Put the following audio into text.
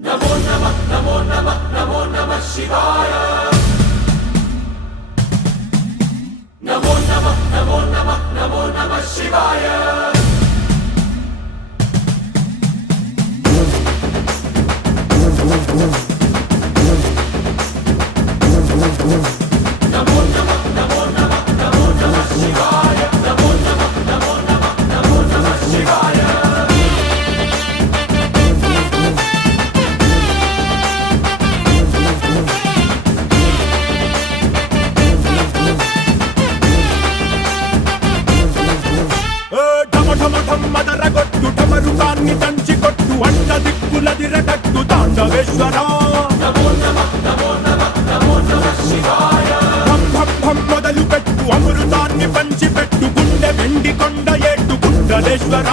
नमो नमः नमो नमः नमो नमः शिवाय। नमो नमः नमो नमः नमो नमः शिवाय। नमो नमः नमो नमः नमो नमः शिवाय। नमो नमः नमो नमः नमो नमः शिवाय। మదరగొట్టు ఢమరుకాన్ని దంచి కొట్టు అంట దిక్కులదిరగట్టు తాండవేశ్వర నమో నమః నమో నమః నమో నమః శివాయ। భం భం భం మొదలు పెట్టు అమృతాన్ని పంచి పెట్టు గుండె వెండి కొండ ఏట్టు గుండలేశ్వర